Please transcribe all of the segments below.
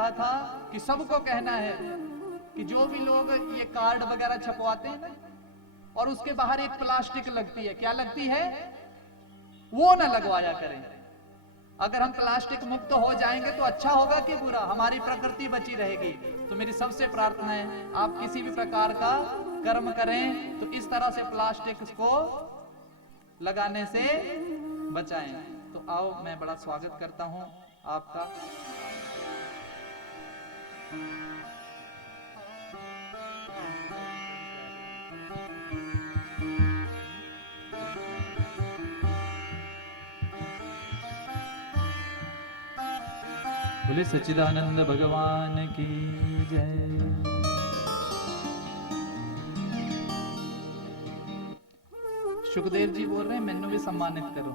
कहा था कि सबको कहना है कि जो भी लोग ये कार्ड वगैरह छपवाते हैं ना, और उसके बाहर एक प्लास्टिक लगती है, क्या लगती है, वो ना लगवाया करें। अगर हम प्लास्टिक मुक्त हो जाएंगे तो अच्छा होगा कि बुरा, हमारी प्रकृति बची रहेगी। तो मेरी सबसे प्रार्थना है, आप किसी भी प्रकार का कर्म करें तो इस तरह से प्लास्टिक को लगाने से बचाएं। तो आओ, मैं बड़ा स्वागत करता हूं आपका। बोले सच्चिदानंद भगवान की जय। सुखदेव जी बोल रहे हैं मैंने भी सम्मानित करो।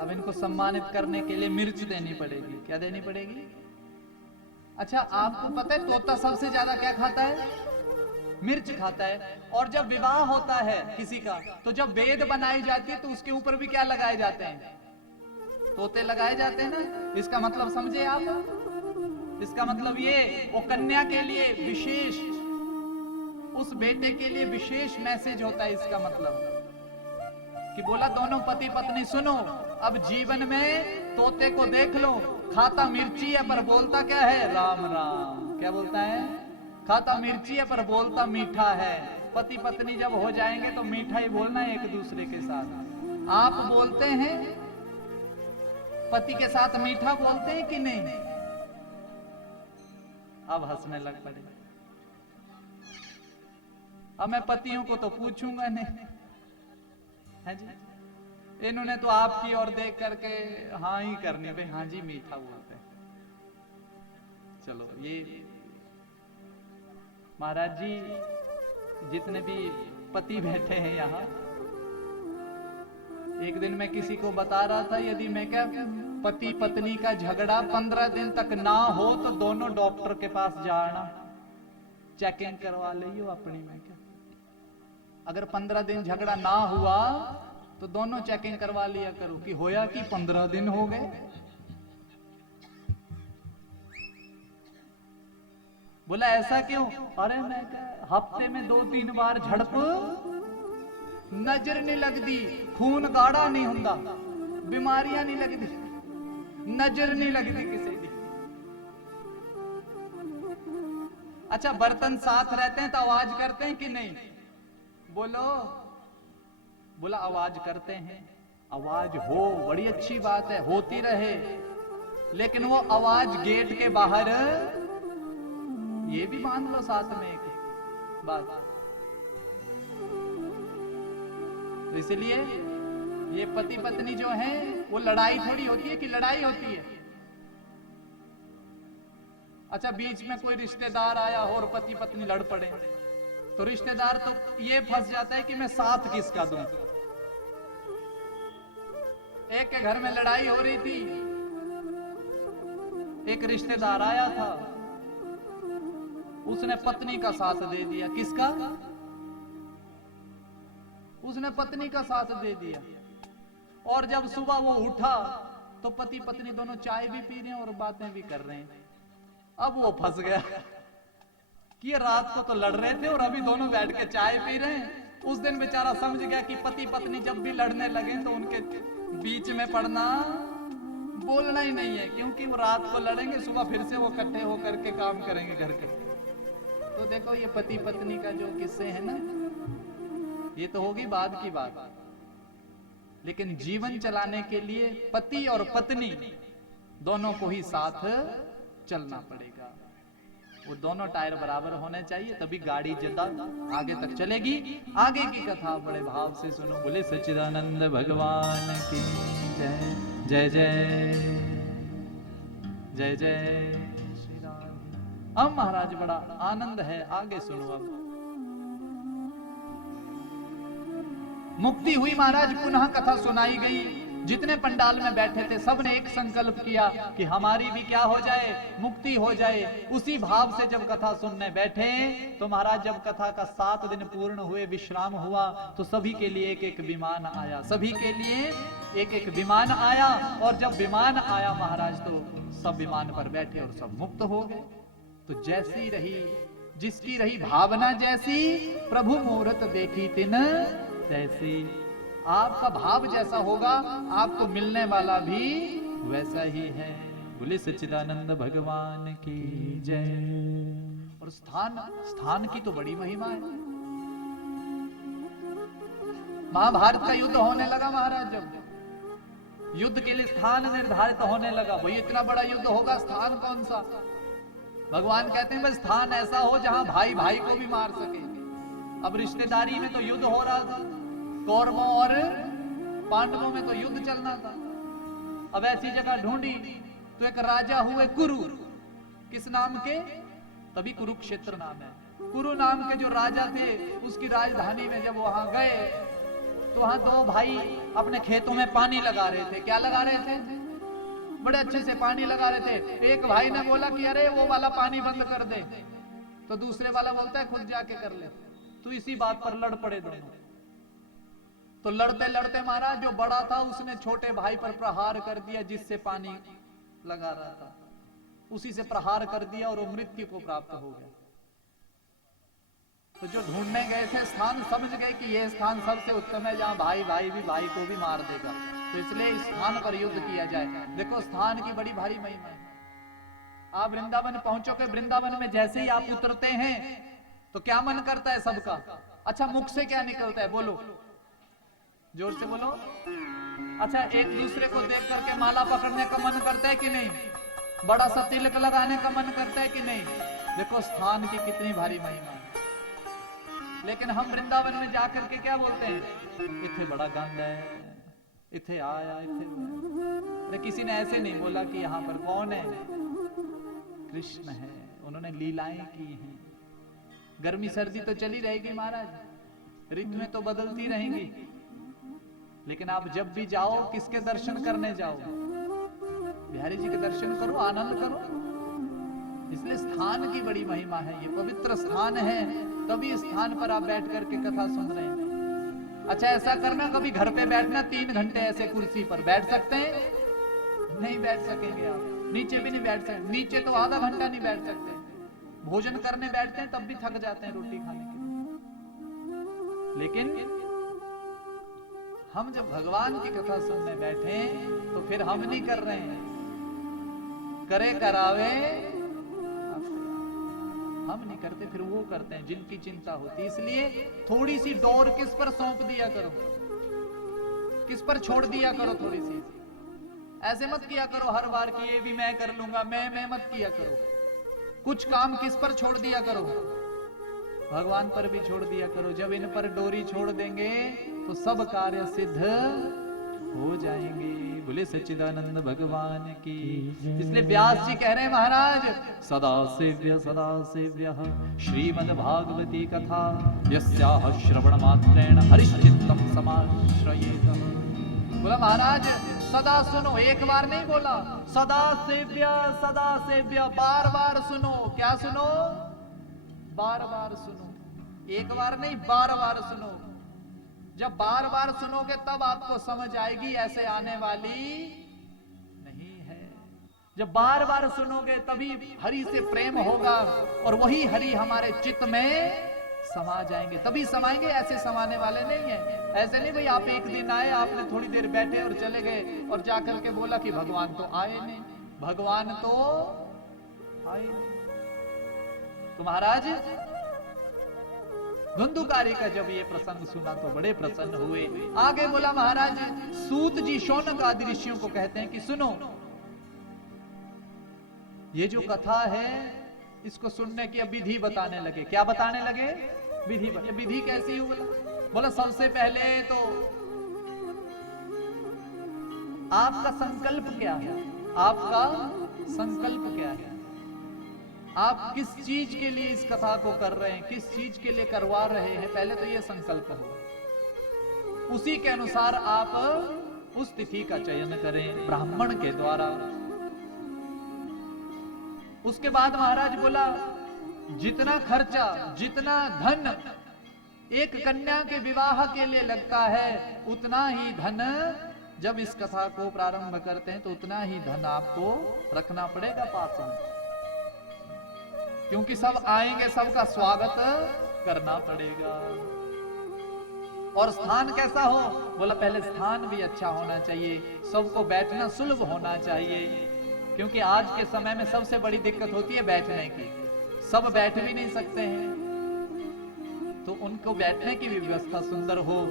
अब इनको सम्मानित करने के लिए मिर्च देनी पड़ेगी। क्या देनी पड़ेगी? अच्छा, आपको पता है तोता सबसे ज्यादा क्या खाता है? मिर्च खाता है। और जब विवाह होता है किसी का, तो जब वेद बनाई जाती है तो उसके ऊपर भी क्या लगाए जाते हैं? तोते लगाए जाते हैं ना। इसका मतलब समझे आप? इसका मतलब ये वो कन्या के लिए विशेष, उस बेटे के लिए विशेष मैसेज होता है। इसका मतलब कि बोला दोनों पति पत्नी सुनो, अब जीवन में तोते को देख लो, खाता मिर्ची है पर बोलता क्या है? राम राम। क्या बोलता है? खाता मिर्ची है पर बोलता मीठा है। पति पत्नी जब हो जाएंगे तो मीठा ही बोलना है एक दूसरे के साथ। आप बोलते हैं पति के साथ मीठा बोलते हैं कि नहीं? अब हंसने लग पड़े। अब मैं पतियों को तो पूछूंगा नहीं, है जी? इन्होंने तो आपकी ओर देख करके हाँ ही करनी, भाई हाँ जी मीठा बोलते हैं। चलो, ये महाराज जी जितने भी पति बैठे हैं यहाँ, एक दिन मैं किसी को बता रहा था, यदि मैं क्या पति पत्नी का झगड़ा 15 दिन तक ना हो तो दोनों डॉक्टर के पास जाना, चेकिंग करवा लियो अपनी। में क्या, अगर 15 दिन झगड़ा ना हुआ तो दोनों चेकिंग करवा लिया करो कि होया कि 15 दिन हो गए। बोला ऐसा क्यों? अरे मैं हफ्ते में 2-3 बार झड़प, नजर नहीं लगती, खून गाढ़ा नहीं होता, बीमारियां नहीं लगती, नजर नहीं लगती किसी की। अच्छा, बर्तन साथ रहते हैं तो आवाज करते हैं कि नहीं? बोलो। बोला आवाज करते हैं। आवाज हो, बड़ी अच्छी बात है, होती रहे, लेकिन वो आवाज गेट के बाहर, ये भी मान लो साथ में एक बात। तो इसलिए ये पति पत्नी जो है वो लड़ाई थोड़ी होती है कि लड़ाई होती है। अच्छा, बीच में कोई रिश्तेदार आया हो और पति पत्नी लड़ पड़े, तो रिश्तेदार तो ये फंस जाता है कि मैं साथ किसका दूं। एक के घर में लड़ाई हो रही थी, एक रिश्तेदार आया था, उसने पत्नी का साथ दे दिया। किसका? उसने पत्नी का साथ दे दिया। और जब सुबह वो उठा तो पति पत्नी दोनों चाय भी पी रहे हैं और बातें भी कर रहे हैं। अब वो फंस गया कि ये रात को तो लड़ रहे थे और अभी दोनों बैठ के चाय पी रहे हैं। उस दिन बेचारा समझ गया कि पति पत्नी जब भी लड़ने लगे तो उनके बीच में पड़ना, बोलना ही नहीं है, क्योंकि वो रात को लड़ेंगे, सुबह फिर से वो इकट्ठे होकर के काम करेंगे घर के। तो देखो, ये पति पत्नी का जो किस्से है ना, ये तो होगी बाद की बात, लेकिन जीवन चलाने के लिए पति और पत्नी दोनों को ही साथ चलना पड़ेगा। वो दोनों टायर बराबर होने चाहिए, तभी गाड़ी ज्यादा आगे तक चलेगी। आगे की कथा बड़े भाव से सुनो। बोले सच्चिदानंद भगवान की जय। जय जय जय जय श्री राम। अब महाराज बड़ा आनंद है, आगे सुनो। अब मुक्ति हुई महाराज, पुनः कथा सुनाई गई। जितने पंडाल में बैठे थे सबने एक संकल्प किया कि हमारी भी क्या हो जाए, मुक्ति हो जाए। उसी भाव से जब कथा सुनने बैठे तो महाराज जब कथा का 7 दिन पूर्ण हुए, विश्राम हुआ, तो सभी के लिए एक एक विमान आया, सभी के लिए एक एक विमान आया। और जब विमान आया महाराज तो सब विमान पर बैठे और सब मुक्त हो गए। तो जैसी रही जिसकी रही भावना, जैसी प्रभु मूरत देखी तिन तैसी। आपका भाव जैसा होगा आपको मिलने वाला भी वैसा ही है। बोले सच्चिदानंद भगवान की जय। और स्थान की तो बड़ी महिमा है। महाभारत का युद्ध होने लगा महाराज, जब युद्ध के लिए स्थान निर्धारित होने लगा, वही इतना बड़ा युद्ध होगा, स्थान कौन सा? भगवान कहते हैं बस स्थान ऐसा हो जहां भाई भाई को भी मार सके। अब रिश्तेदारी में तो युद्ध हो रहा था, कौरवों और पांडवों में तो युद्ध चलना था। अब ऐसी जगह ढूंढी तो एक राजा हुए कुरु। किस नाम के? तभी कुरुक्षेत्र नाम है। कुरु नाम के जो राजा थे उसकी राजधानी में जब वहां गए तो वहां 2 भाई अपने खेतों में पानी लगा रहे थे। क्या लगा रहे थे? बड़े अच्छे से पानी लगा रहे थे। एक भाई ने बोला कि अरे वो वाला पानी बंद कर दे, तो दूसरे वाला बोलता है खुद जाके कर ले। तो इसी बात पर लड़ पड़े दोनों। तो लड़ते लड़ते महाराज जो बड़ा था उसने छोटे भाई पर प्रहार कर दिया, जिससे पानी लगा रहा था, उसी से प्रहार कर दिया और वो मृत्यु को प्राप्त हो गया। तो जो ढूंढने गए थे स्थान समझ गए कि यह स्थान सबसे उत्तम है जहां भाई भाई भी भाई को भी मार देगा, तो इसलिए इस स्थान पर युद्ध किया जाए। देखो स्थान की बड़ी भारी महिमा है। आप वृंदावन पहुंचोगे, वृंदावन में जैसे ही आप उतरते हैं तो क्या मन करता है सबका? अच्छा मुख से क्या निकलता है? बोलो, जोर से बोलो। अच्छा एक दूसरे को देख करके माला पकड़ने का मन करता है कि नहीं? बड़ा सा तिलक लगाने का मन करता है कि नहीं? देखो स्थान की कितनी भारी महिमा है। लेकिन हम वृंदावन में जाकर के क्या बोलते हैं? इथे बड़ा गंद है, इथे आया, इथे। किसी ने ऐसे नहीं बोला कि यहाँ पर कौन है? कृष्ण है, उन्होंने लीलाएं की हैं। गर्मी सर्दी तो चली रहेगी महाराज, ऋतुएं तो बदलती रहेंगी, लेकिन आप जब भी जाओ किसके दर्शन करने जाओ? बिहारी जी के दर्शन करो, आनंद करो। इसलिए स्थान की बड़ी महिमा है। ये पवित्र स्थान है, तभी स्थान पर आप बैठ करके कथा सुन रहे हैं। अच्छा ऐसा करना, कभी घर पे बैठना 3 घंटे ऐसे कुर्सी पर बैठ सकते हैं? नहीं बैठ सकेंगे आप। नीचे भी नहीं बैठ सकते, नीचे तो आधा घंटा नहीं बैठ सकते। भोजन करने बैठते हैं तब भी थक जाते हैं रोटी खाने के लिए। लेकिन हम जब भगवान की कथा सुनने बैठे तो फिर हम नहीं कर रहे हैं, करे करावे हम नहीं करते, फिर वो करते हैं जिनकी चिंता होती। इसलिए थोड़ी सी डोर किस पर सौंप दिया करो, किस पर छोड़ दिया करो थोड़ी सी। ऐसे मत किया करो हर बार कि ये भी मैं कर लूंगा, मैं मत किया करो। कुछ काम किस पर छोड़ दिया करो? भगवान पर भी छोड़ दिया करो। जब इन पर डोरी छोड़ देंगे तो सब कार्य सिद्ध हो जाएंगे। बोले सच्चिदानंद भगवान की। इसलिए व्यास जी कह रहे हैं महाराज, सदा सेव्य श्रीमद् भागवती कथा यस्याह श्रवण मात्रेण हरिश्चित्तम समाश्रयेत। बोला महाराज सदा सुनो, एक बार नहीं बोला, सदा सेव्य, बार बार सुनो। क्या सुनो? बार बार सुनो, एक बार नहीं बार बार सुनो। जब बार बार सुनोगे तब आपको समझ आएगी, ऐसे आने वाली नहीं है। जब बार बार सुनोगे तभी हरि से प्रेम होगा और वही हरि हमारे चित्त में समा जाएंगे, तभी समाएंगे, ऐसे समाने वाले नहीं है। ऐसे नहीं भाई आप एक दिन आए, आपने थोड़ी देर बैठे और चले गए और जाकर के बोला कि भगवान तो आए नहीं, भगवान तो आए नहीं। तो महाराज धुंधुकारी का जब ये प्रसंग सुना तो बड़े प्रसन्न हुए। आगे बोला महाराज, सूत जी शौनक आदि ऋषियों को कहते हैं कि सुनो, ये जो कथा है इसको सुनने की अब विधि बताने लगे। क्या बताने लगे? विधि। विधि कैसी हो? बोला सबसे पहले तो आपका संकल्प क्या है? आपका संकल्प क्या है? आप किस चीज के लिए इस कथा को कर रहे हैं, किस चीज के लिए करवा रहे हैं? पहले तो ये संकल्प हो, उसी के अनुसार आप उस तिथि का चयन करें ब्राह्मण के द्वारा। उसके बाद महाराज बोला, जितना खर्चा, जितना धन एक कन्या के विवाह के लिए लगता है, उतना ही धन जब इस कथा को प्रारंभ करते हैं तो उतना ही धन आपको रखना पड़ेगा पास में, क्योंकि सब आएंगे, सबका स्वागत करना पड़ेगा। और स्थान कैसा हो? बोला पहले स्थान भी अच्छा होना चाहिए, सबको बैठना सुलभ होना चाहिए, क्योंकि आज के समय में सबसे बड़ी दिक्कत होती है बैठने की। सब बैठ भी नहीं सकते हैं, तो उनको बैठने की भी व्यवस्था सुंदर हो,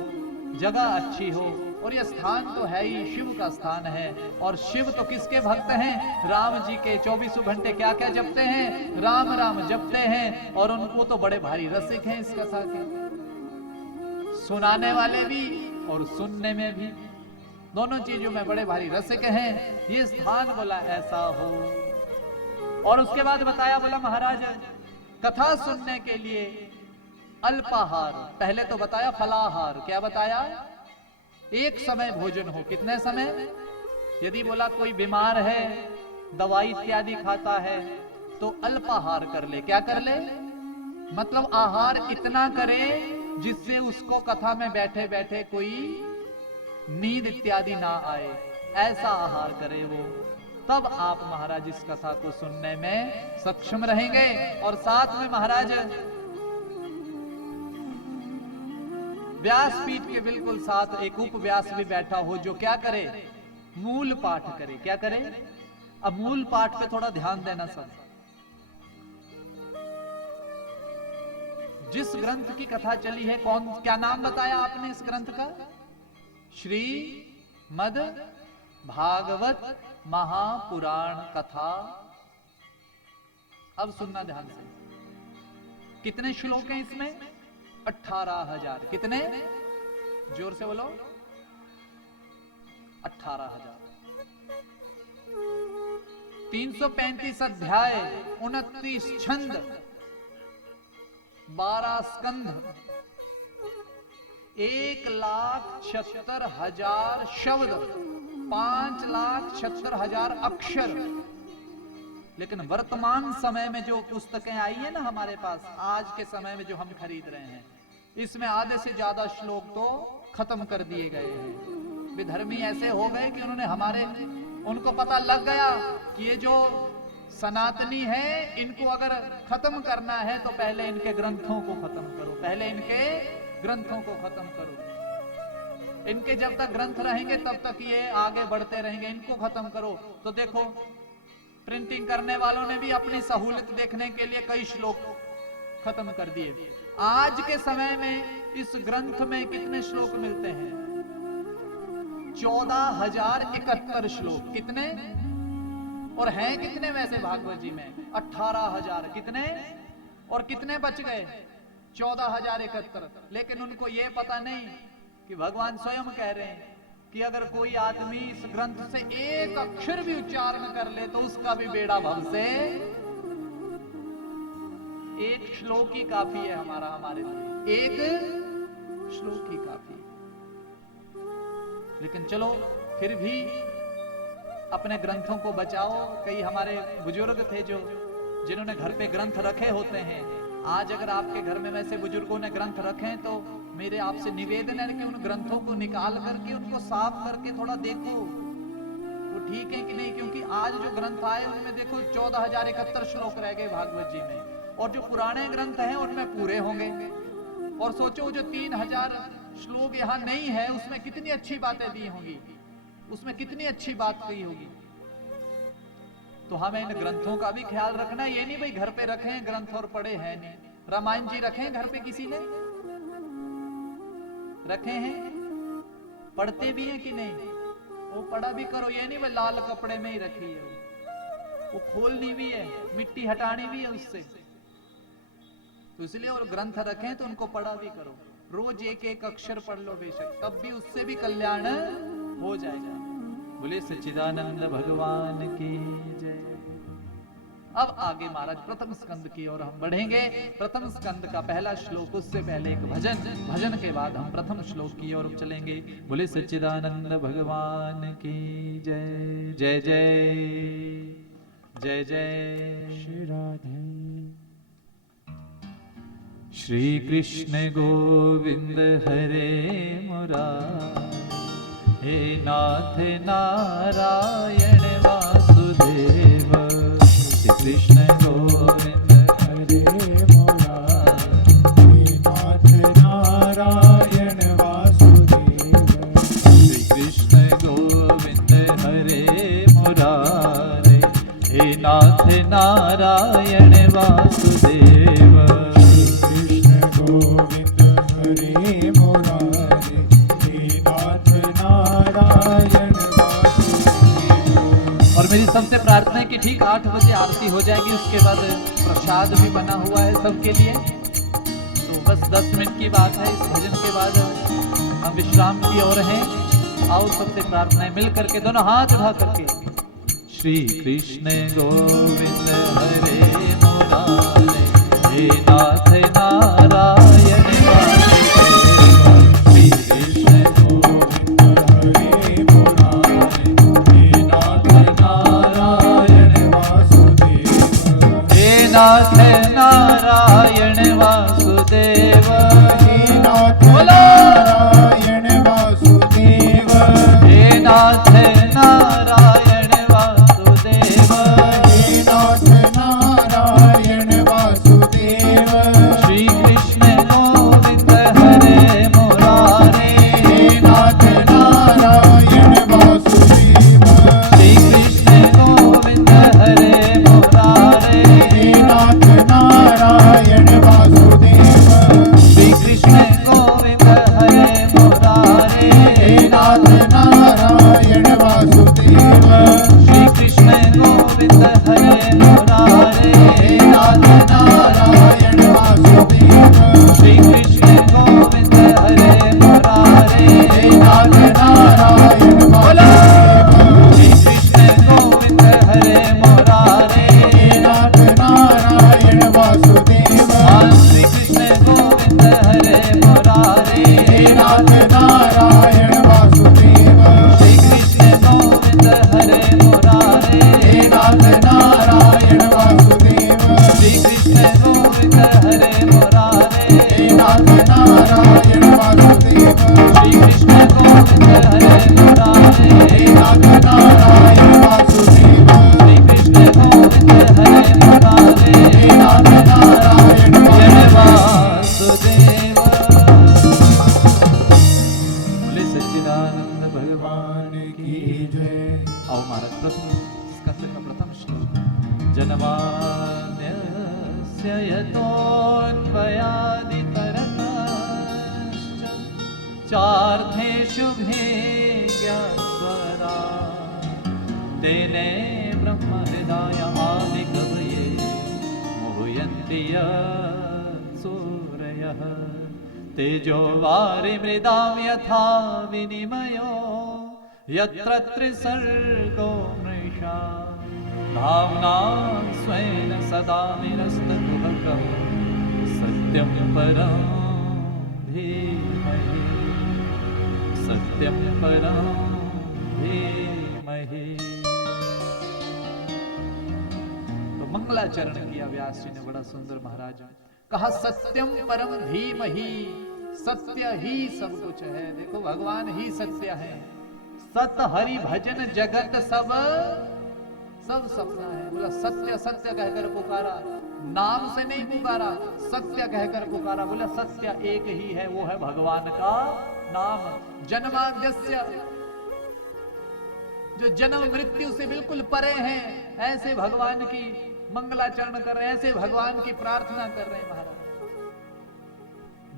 जगह अच्छी हो। और यह स्थान तो है ही शिव का स्थान है, और शिव तो किसके भक्त हैं? राम जी के। 24 घंटे क्या क्या जपते हैं? राम राम जपते हैं, और उनको तो बड़े भारी रसिक हैं इस कथा के, सुनाने वाले भी और सुनने में भी, दोनों चीजों में बड़े भारी रसिक हैं। ये स्थान बोला ऐसा हो। और उसके बाद बताया, बोला महाराज कथा सुनने के लिए अल्पाहार, पहले तो बताया फलाहार, क्या बताया? एक समय भोजन हो। कितने समय? यदि बोला कोई बीमार है, दवाई इत्यादि खाता है, तो अल्पाहार कर ले। क्या कर ले? मतलब आहार इतना करे जिससे उसको कथा में बैठे बैठे कोई नींद इत्यादि ना आए, ऐसा आहार करे वो। तब आप महाराज इस कथा को सुनने में सक्षम रहेंगे। और साथ में महाराज व्यासपीठ के बिल्कुल साथ एक उपव्यास भी बैठा हो, जो क्या करे? मूल पाठ करे। क्या करे? अब मूल पाठ पे थोड़ा ध्यान देना सब। जिस ग्रंथ की कथा चली है, कौन, क्या नाम बताया आपने इस ग्रंथ का? श्रीमद् भागवत महापुराण कथा। अब सुनना ध्यान से। कितने श्लोक हैं इसमें? 18,000। कितने? जोर से बोलो। 18,000। 335 अध्याय, 29 छंद, 12 स्कंध, 1,76,000 शब्द, 5,76,000 अक्षर। लेकिन वर्तमान समय में जो पुस्तकें आई है ना हमारे पास, आज के समय में जो हम खरीद रहे हैं, इसमें आधे से ज्यादा श्लोक तो खत्म कर दिए गए हैं। विधर्मी ऐसे हो गए कि उनको पता लग गया कि ये जो सनातनी है, इनको अगर खत्म करना है तो पहले इनके ग्रंथों को खत्म करो, पहले इनके ग्रंथों को खत्म करो। इनके जब तक ग्रंथ रहेंगे तब तक ये आगे बढ़ते रहेंगे, इनको खत्म करो। तो देखो, प्रिंटिंग करने वालों ने भी अपनी सहूलियत देखने के लिए कई श्लोक खत्म कर दिए। आज के समय में इस ग्रंथ में कितने श्लोक मिलते हैं? 14,071 श्लोक। कितने? और हैं कितने वैसे भागवत जी में? 18,000। कितने? और कितने बच गए? 14,071। लेकिन उनको यह पता नहीं कि भगवान स्वयं कह रहे हैं कि अगर कोई आदमी इस ग्रंथ से एक अक्षर भी उच्चारण कर ले तो उसका भी बेड़ा भव से। एक श्लोक ही काफी है हमारे लिए, एक श्लोक ही काफी। लेकिन चलो फिर भी अपने ग्रंथों को बचाओ। कई हमारे बुजुर्ग थे जिन्होंने घर पे ग्रंथ रखे होते हैं। आज अगर आपके घर में वैसे बुजुर्गों ने ग्रंथ रखे हैं तो मेरे आपसे निवेदन है कि उन ग्रंथों को निकाल करके उनको साफ करके थोड़ा देखो वो ठीक है कि नहीं। क्योंकि आज जो ग्रंथ आए उनमें देखो 14,071 श्लोक रह गए भागवत जी में, और जो पुराने ग्रंथ हैं उनमें पूरे होंगे। और सोचो जो 3,000 श्लोक यहाँ नहीं है उसमें कितनी अच्छी बातें दी होंगी, उसमें कितनी अच्छी बात कही होगी। तो हमें इन ग्रंथों का भी ख्याल रखना। ये नहीं भाई घर पे रखे हैं ग्रंथ और पढ़े हैं नहीं। रामायण जी रखे हैं घर पे? किसी ने रखे हैं? पढ़ते भी हैं कि नहीं? वो पढ़ा भी करो। ये नहीं भाई लाल कपड़े में ही रखी है, वो खोलनी भी है, मिट्टी हटानी भी है उससे। तो इसलिए और ग्रंथ रखें तो उनको पढ़ा भी करो। रोज एक एक अक्षर पढ़ लो बेशक, तब भी उससे भी कल्याण हो जाएगा। बोले सच्चिदानंद भगवान की जय। अब आगे महाराज प्रथम स्कंद की ओर हम बढ़ेंगे। प्रथम स्कंद का पहला श्लोक, उससे पहले एक भजन, भजन के बाद हम प्रथम श्लोक की ओर चलेंगे। बोले सच्चिदानंद भगवान की जय। जय जय जय जय श्री राधे। श्री कृष्ण गोविंद हरे मुरारी, हे नाथ नारायण वासुदेव। श्री कृष्ण गोविंद हरे मुरारी, हे नाथ नारायण वासुदेव। श्री कृष्ण गोविंद हरे मुरारी, हे नाथ नारायण वासुदेव। गोविंद हरे मुरारी, हे नाथ नारायण वासुदेव। और मेरी सबसे प्रार्थना है कि ठीक 8 बजे आरती हो जाएगी, उसके बाद प्रसाद भी बना हुआ है सबके लिए। तो बस 10 मिनट की बात है, इस भजन के बाद हम विश्राम की ओर हैं। आओ सबसे प्रार्थना है मिल करके, दोनों हाथ उठा करके। श्री कृष्ण गोविंद हरे मुरारी, हे नाथ नारायण वासुदेव। श्री कृष्ण गोविंद हरे मुरारी, हे नाथ नारायण वासुदेव। हे नाथ नारायण वासुदेव, हे नाथ नारायण वासुदेव। हे नाथ नारायण वासुदेव। हे नाथ नारायण वासुदेव। श्री कृष्ण गोविंद हरे मुरारी, हे नाथ नारायण वासुदेव। श्री कृष्ण गोविंद हरे मुरारी, हे नाथ नारायण वासुदेव। श्री कृष्ण गोविंद हरे मुरारी, हे नाथ नारायण वासुदेव। श्री कृष्ण गोविंद हरे मुरारी, हे नाथ नारायण वासुदेव। श्री कृष्ण गोविंद हरे मुरारी, हे नाथ नारायण वासुदेव। श्री कृष्ण गोविंद हरे मुरारी। हे नाथ नारायण वासुदेव। श्री कृष्ण गोविंद हरे मुरारी, हे नाथ नारायण वासुदेव। श्री कृष्ण गोविंद हरे मुरारी, हे नाथ नारायण वासुदेव। श्री कृष्ण गोविंद हरे मुरारी, हे नाथ नारायण वासुदेव। श्री कृष्ण गोविंद हरे मुरारी, हे नाथ नारायण वासुदेव। श्री कृष्ण गोविंद हरे मुरारी, हे नाथ नारायण जय वासुदेव। वासुदेव। बोले सच्चिदानंद भगवान भगवान की जय। आओ महाराज प्रथम स्कंद का प्रथम श्लोक। जन्माद्यस्य यतोऽन्वयादितरतश्च चार्थेषु भेद्यस्वरा तेने ब्रह्म हृदय आदिकवये मोहयन्ति सूरयः तेजो वारिमृदां यथा विनिमयो यत्र त्रिसर्गो मृषा धाम्ना स्वेन सदा निरस्तकुहकं सत्यं परं धीमहि सत्यं परं धीमहि। तो मंगलाचरण किया व्यास जी ने बड़ा सुंदर महाराज। कहा सत्यम परम धीमहि, सत्य ही सब कुछ है। देखो भगवान ही सत्य है। सत हरि भजन जगत सब सब सपना है। बोला सत्य सत्य कहकर पुकारा, नाम से नहीं पुकारा, सत्य कहकर पुकारा। बोला सत्य एक ही है, वो है भगवान का नाम। जन्माद्यस्य, जो जन्म मृत्यु से बिल्कुल परे हैं, ऐसे भगवान की मंगलाचरण कर रहे हैं, ऐसे भगवान की प्रार्थना कर रहे हैं महाराज।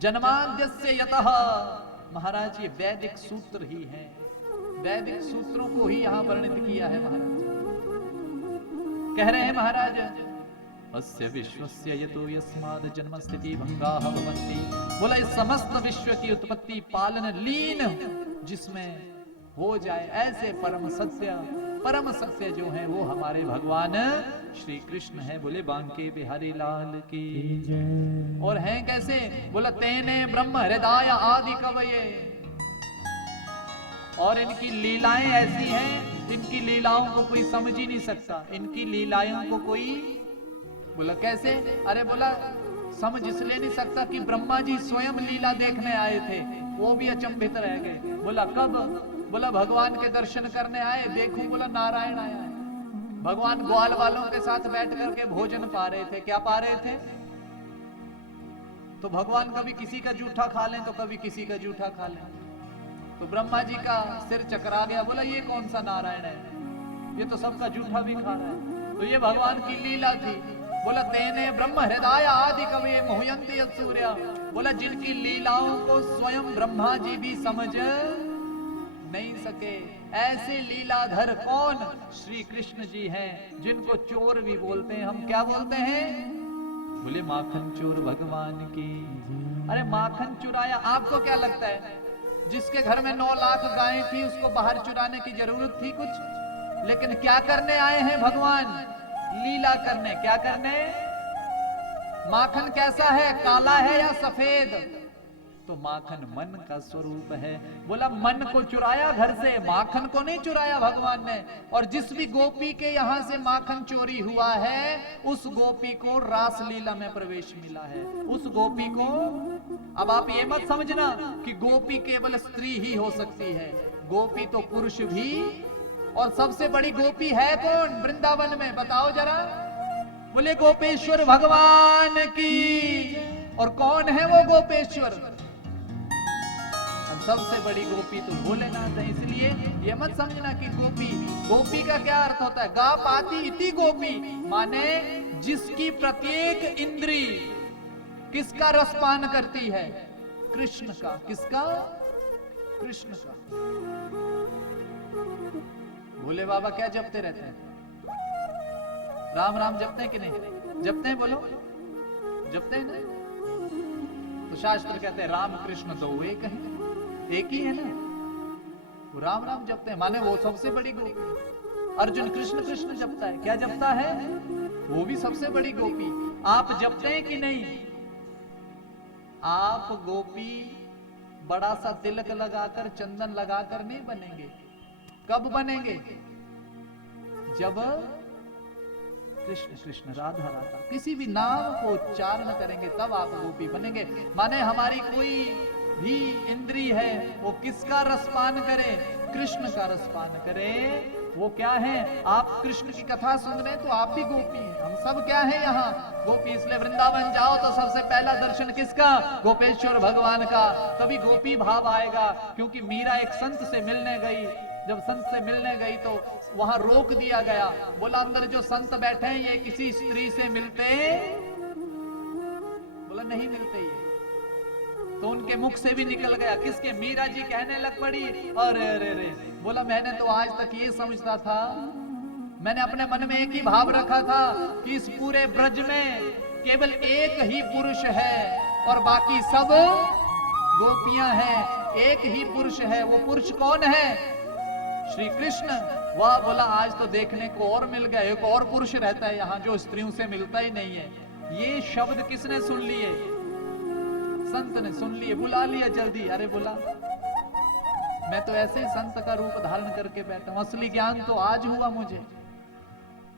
जन्माद्यस्य यतः, महाराज ये वैदिक सूत्र ही है, वैदिक सूत्रों को ही यहां वर्णित किया है महाराज। कह रहे हैं महाराज अस्य विश्वस्य यतो यस्माद् जन्म स्थिति भंगाः भवन्ति। बोला इस समस्त विश्व की उत्पत्ति पालन लीन जिसमें हो जाए, ऐसे परम सत्य जो है वो हमारे भगवान श्री कृष्ण है बोले बांके बिहारी लाल की जय। और हैं कैसे? बोला तेने ब्रह्म हृदय आदि कवये। और इनकी लीलाएं ऐसी हैं, इनकी लीलाओं को कोई समझ ही नहीं सकता। इनकी लीलाओं को कोई, बोला कैसे? अरे बोला समझ इसलिए नहीं सकता कि ब्रह्मा जी स्वयं लीला देखने आए थे, वो भी अचंभित रह गए। बोला कब? बोला भगवान के दर्शन करने आए, देखूं बोला नारायण आया है। भगवान ग्वाल वालों के साथ बैठ करके भोजन पा रहे थे। क्या पा रहे थे? तो भगवान कभी किसी का जूठा खा लें तो कभी किसी का जूठा खा लें। तो ब्रह्मा जी का सिर चकरा गया, बोला ये कौन सा नारायण है, ये तो सबका जूठा भी खा रहा है। तो ये भगवान की लीला थी। बोला तेने ब्रह्म हृदय आदि कवये मोहयन्ति सूर्य। बोला जिनकी लीलाओं को स्वयं ब्रह्मा जी भी समझ नहीं सके, ऐसे लीलाधर कौन? श्री कृष्ण जी हैं, जिनको चोर भी बोलते हैं। हम क्या बोलते हैं? बोले माखन चोर भगवान की। अरे माखन चुराया, आपको क्या लगता है जिसके घर में 9 लाख गायें थी उसको बाहर चुराने की जरूरत थी कुछ? लेकिन क्या करने आए हैं भगवान? लीला करने। क्या करने? माखन कैसा है, काला है या सफेद? तो माखन मन का स्वरूप है। बोला मन को चुराया घर से, माखन को नहीं चुराया भगवान ने। और जिस भी गोपी के यहां से माखन चोरी हुआ है, उस गोपी को रास लीला में प्रवेश मिला है। उस गोपी को, अब आप ये मत समझना कि गोपी केवल स्त्री ही हो सकती है, गोपी तो पुरुष भी। और सबसे बड़ी गोपी है कौन वृंदावन में? बताओ जरा। बोले गोपेश्वर भगवान की। और कौन है वो गोपेश्वर? सबसे बड़ी गोपी तो भोलेनाथ है। इसलिए ये मत समझना कि गोपी, गोपी का क्या अर्थ होता है? गा पाती इति गोपी, माने जिसकी प्रत्येक इंद्री किसका रसपान करती है? कृष्ण का। किसका? कृष्ण का। भोले बाबा क्या जपते रहते हैं? राम राम जपते हैं कि नहीं जपते हैं? बोलो जपते हैं ना? तो शास्त्र कहते हैं राम कृष्ण दो एक है, एक ही है ना। वो राम राम जपते हैं, माने वो सबसे बड़ी गोपी। अर्जुन कृष्ण कृष्ण जपता है। क्या जपता है? वो भी सबसे बड़ी गोपी। आप जपते हैं कि नहीं? आप गोपी बड़ा सा तिलक लगाकर, चंदन लगाकर नहीं बनेंगे। कब बनेंगे? जब कृष्ण कृष्ण राधा राधा किसी भी नाम को उच्चारण करेंगे, तब आप गोपी बनेंगे। माने हमारी कोई भी इंद्री है, वो किसका रसपान करे? कृष्ण का रसपान करे। वो क्या है? आप कृष्ण की कथा सुन रहे हैं तो आप भी गोपी हैं। हम सब क्या है यहाँ? गोपी। इसलिए वृंदावन जाओ तो सबसे पहला दर्शन किसका? गोपेश्वर भगवान का। तभी गोपी भाव आएगा। क्योंकि मीरा एक संत से मिलने गई, जब संत से मिलने गई तो वहां रोक दिया गया। बोला अंदर जो संत बैठे हैं ये किसी स्त्री से मिलते? बोला नहीं मिलते ये। तो उनके मुख से भी निकल गया। किसके? मीरा जी कहने लग पड़ी, अरे अरे अरे। बोला मैंने तो आज तक ये समझता था, मैंने अपने मन में एक ही भाव रखा था कि इस पूरे ब्रज में केवल एक ही पुरुष है और बाकी सब गोपियां हैं। एक ही पुरुष है। वो पुरुष कौन है? श्री कृष्ण। वाह, बोला आज तो देखने को और मिल गया। एक और पुरुष रहता है यहाँ जो स्त्रियों से मिलता ही नहीं है। ये शब्द किसने सुन लिए? संत ने सुन लिए, बुला लिया जल्दी। अरे बोला मैं तो ऐसे ही संत का रूप धारण करके बैठा हूं। असली ज्ञान तो आज हुआ मुझे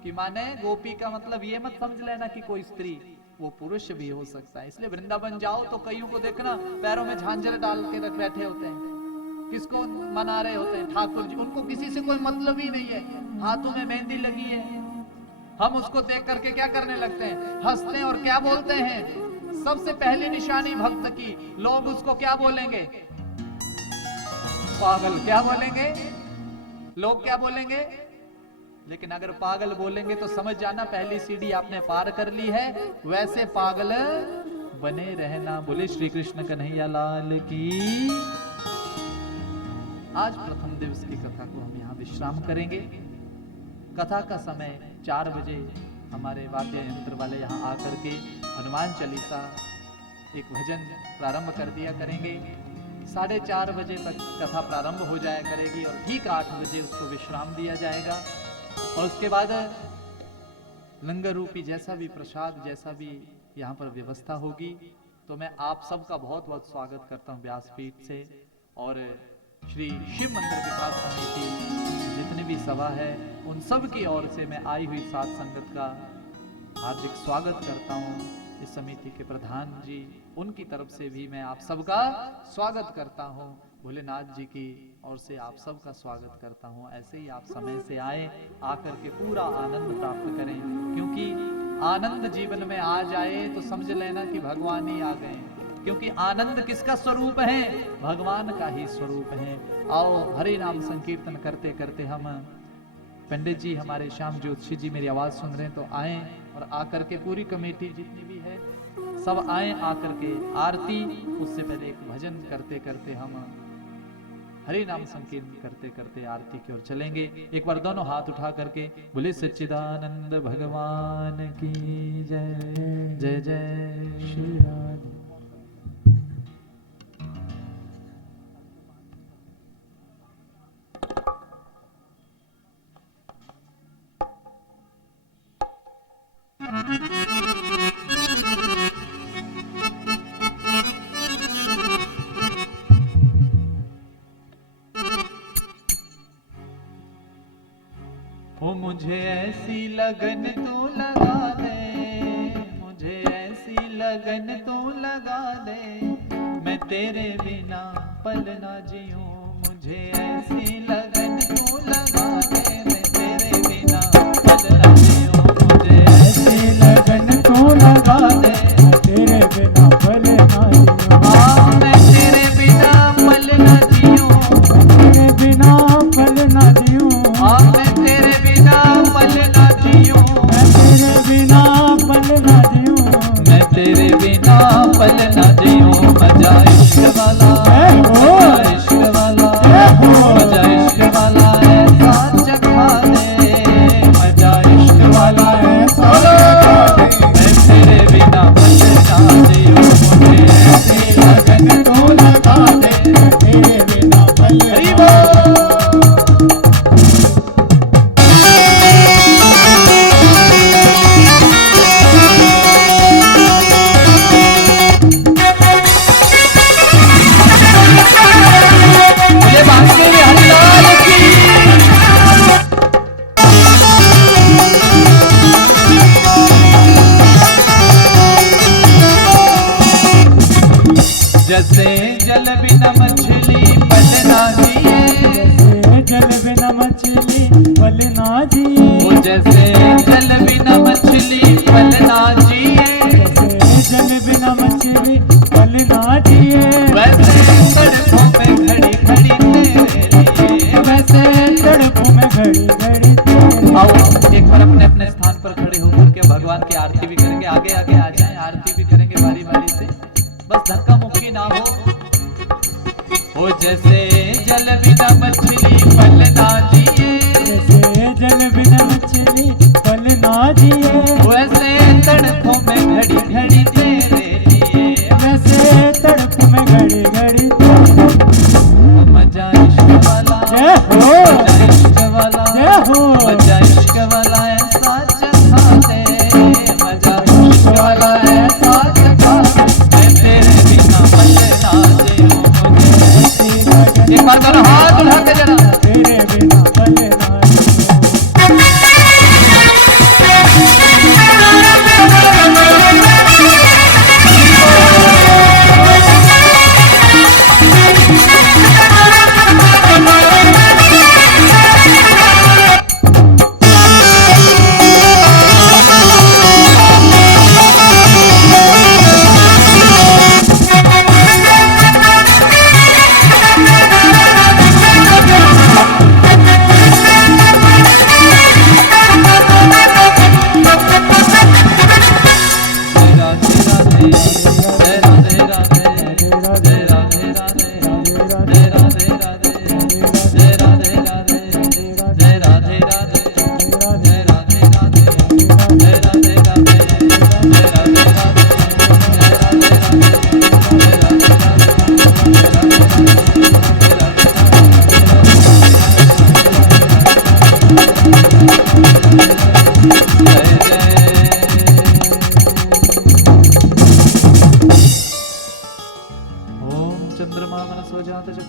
कि माने गोपी का मतलब ये मत समझ लेना कि कोई स्त्री, वो पुरुष भी हो सकता है। इसलिए वृंदावन जाओ तो कईयों को देखना पैरों में झांझर डाल के रख बैठे होते हैं। किसको मना रहे होते हैं? ठाकुर जी। उनको किसी से कोई मतलब ही नहीं है। हाथों में मेहंदी लगी है, हम उसको देख करके क्या करने लगते हैं? हंसते हैं और क्या बोलते हैं? सबसे पहली निशानी भक्त की, लोग उसको क्या बोलेंगे? पागल। क्या बोलेंगे? लोग क्या बोलेंगे? लेकिन अगर पागल बोलेंगे तो समझ जाना पहली सीढ़ी आपने पार कर ली है। वैसे पागल बने रहना। बोले श्री कृष्ण कन्हैया लाल की। आज प्रथम दिवस की कथा को हम यहाँ विश्राम करेंगे। कथा का समय 4 बजे हमारे वाद्य यंत्र वाले यहाँ आकर के हनुमान चालीसा एक भजन प्रारंभ कर दिया करेंगे। 4:30 बजे तक कथा प्रारंभ हो जाया करेगी और ठीक 8 बजे उसको विश्राम दिया जाएगा। और उसके बाद लंगर रूपी जैसा भी प्रसाद, जैसा भी यहाँ पर व्यवस्था होगी, तो मैं आप सबका बहुत बहुत स्वागत करता हूँ व्यासपीठ से। और श्री शिव मंदिर विकास समिति जितनी भी सभा है, उन सब की ओर से मैं आई हुई साध संगत का हार्दिक स्वागत करता हूँ। इस समिति के प्रधान जी, उनकी तरफ से भी मैं आप सबका स्वागत करता हूँ। भोलेनाथ जी की ओर से आप सबका स्वागत करता हूँ। ऐसे ही आप समय से आए, आकर के पूरा आनंद प्राप्त करें, क्योंकि आनंद जीवन में आ जाए तो समझ लेना कि भगवान ही आ गए, क्योंकि आनंद किसका स्वरूप है? भगवान का ही स्वरूप है। आओ हरि नाम संकीर्तन करते करते हम, पंडित जी हमारे श्याम ज्योतिषी जी मेरी आवाज सुन रहे हैं तो आए, और आकर के पूरी कमेटी जितनी भी है सब आए, आकर के आरती, उससे पहले एक भजन करते करते हम हरि नाम संकीर्तन करते करते आरती की ओर चलेंगे। एक बार दोनों हाथ उठा करके बोले सच्चिदानंद भगवान की जय। जय जय श्री राधे। ओ मुझे ऐसी लगन तू लगा दे, मुझे ऐसी लगन तू लगा दे, मैं तेरे बिना पल ना जीऊं। मुझे ऐसी लगन तू लगा दे, मैं तेरे बिना पल ना जीऊं। मुझे ऐसी लगन तू लगा दे, मैं तेरे बिना पल ना जीऊं। हाँ मैं तेरे बिना पल ना जीऊं, तेरे बिना पल ना जीऊं। हाँ मैं तेरे बिना पल ना जीऊं, मैं तेरे बिना पल ना जीऊं, मैं तेरे बिना पल ना जीऊं। मजा इश्क वाला है, मजा इश्क वाला है, मजा इश्क वाला ऐसा चखा दे, मजा इश्क वाला ऐसा चखा दे, मैं तेरे बिना पल ना जीऊं। मुझे ऐसी लगन तू लगा दे, तेरे बिना पल ना जीऊं। जैसे जल बिना मछली पल ना जिए, जैसे जल बिना मछली पल ना जिए, वो जैसे जल बिना मछली पल ना जिए, जैसे जल बिना मछली पल ना जिए, वैसे तड़पों में घड़ी घड़ी तेरे लिए, वैसे तड़पों में घड़ी घड़ी तेरे। आओ एक बार अपने अपने स्थान पर खड़े होकर के भगवान की आरती भी करेंगे। आगे आगे आ जाएं, आरती भी करेंगे बारी बारी से, बस धक्का मुक्की ना हो। ओ जैसे जल बिना मछली पल ना जिए, जैसे जल बिना मछली पल ना जिए, वैसे तड़पों में घड़ी घड़ी तेरे लिए, वैसे तड़पों में घड़ी घड़ी तेरे। मजा इश्क वाला जय हो, मजा इश्क वाला जय हो, मजा इश्क वाला ऐसा चखा दे, मजा इश्क वाला ऐसा चखा दे, मैं तेरे बिना पल ना जीऊं। मुझे एक बार दोनों हाथ उठा के जरा, तेरे बिना पल ना जीऊं।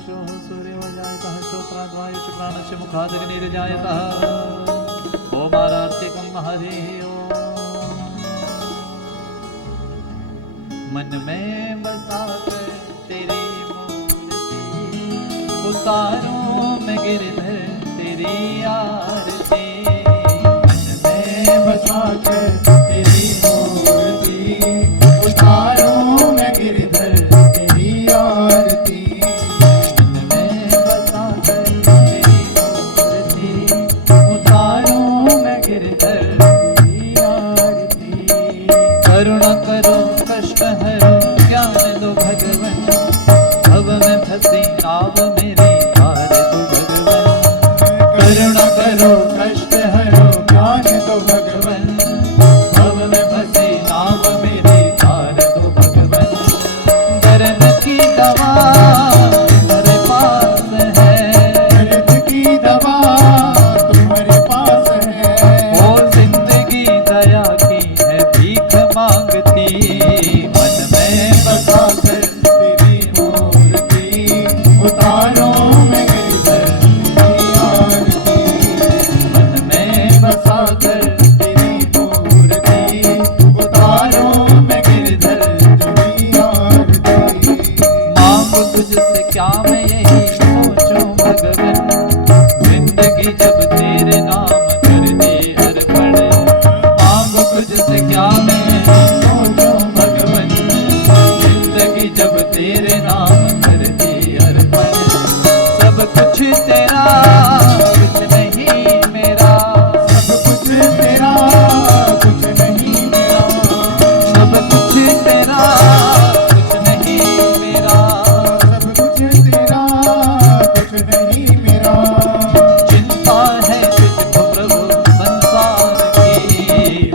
चक्षुः सूर्योजायतः श्रोत्राद्वायुश्च प्राणस्य मुखादग्निर्जायतः ओमारार्तिकं हरिः ओम्। मन में बसा कर तेरी मूर्ति उतारूं मैं गिरधर तेरी आरती। बसा कर तेरी मूर्ति उतारूं मैं गिरधर तेरी आरती। मैं बसा कर तेरी मूर्ति उतारूं मैं गिरधर तेरी आरती। करुणा करो कष्ट हरो ज्ञान दो भगवन भव में फंसी नाव मेरी तार दो भगवन। करुणा करो कष्ट हरो ज्ञान दो भगवन भव में फंसी नाव मेरी तार दो भगवन। दर्द की दवा तुम्हारे पास है दर्द की दवा तुम्हारे पास है। वो जिंदगी दया की है भीख मांगती। मन में बसा कर तेरी मूर्ति उतारो मैं गिरधर तेरी आरती। मन में बसा कर तेरी मूर्ति उतारो मैं गिरधर तेरी आरती। मांगू तुझसे क्या मैं यही सोचूं भगवन। जिंदगी जब तेरे नाम कर दे अर्पण। मांगू तुझसे क्या मैं यही सोचूं भगवन। जिंदगी जब तेरे नाम कर दे अर्पण। सब कुछ तेरा कुछ नहीं मेरा। सब कुछ तेरा कुछ नहीं मेरा। सब कुछ तेरा कुछ नहीं मेरा। सब कुछ तेरा कुछ नहीं मेरा। चिंता है तुझको प्रभु संसार की।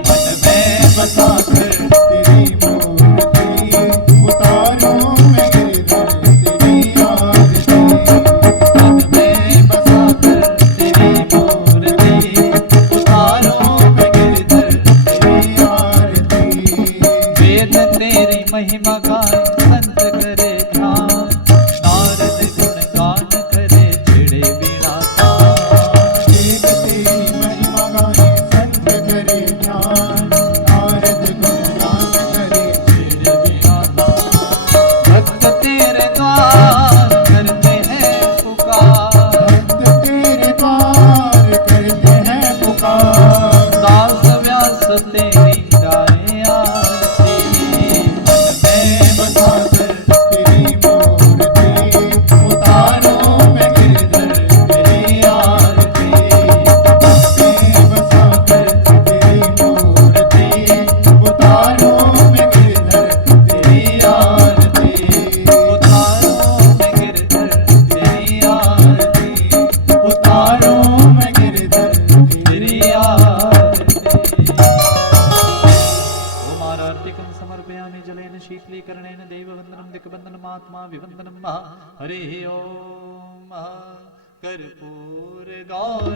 मन में बसा कर तेरी मूर्ति उतारो मैं गिरधर तेरी आरती। मन में बसा कर तेरी मूर्ति उतारो मैं गिरधर तेरी आरती। वेद तेरी महिमा गाए संत करे ध्यान। नारद गुण गान करे छिड़े बीणा तान। एक तेरी महिमा गाए संत करे ध्यान। नारद गुणगान करे छिड़े बीणा तान। भक्त तेरे द्वार करते हैं पुकार। भक्त तेरे द्वार करते हैं पुकार। दास व्यास तेरी गाए आरती। मन में बसा कर तेरी मूर्ति उतारो मैं गिरधर तेरी आरती। बसा कर तेरी मूर्ति उतारो मैं गिरधर तेरी आरती। उतारो मैं गिरधर तेरी आरती। उतारो मैं गिरधर तेरी आरती। ओमारार्तिकं समर्पयामि जलेन शीतलीकरणेन देववन्दनं दिक्बन्धनमात्मा विवन्दनं हरिः ओम् कर्पूरगौरम्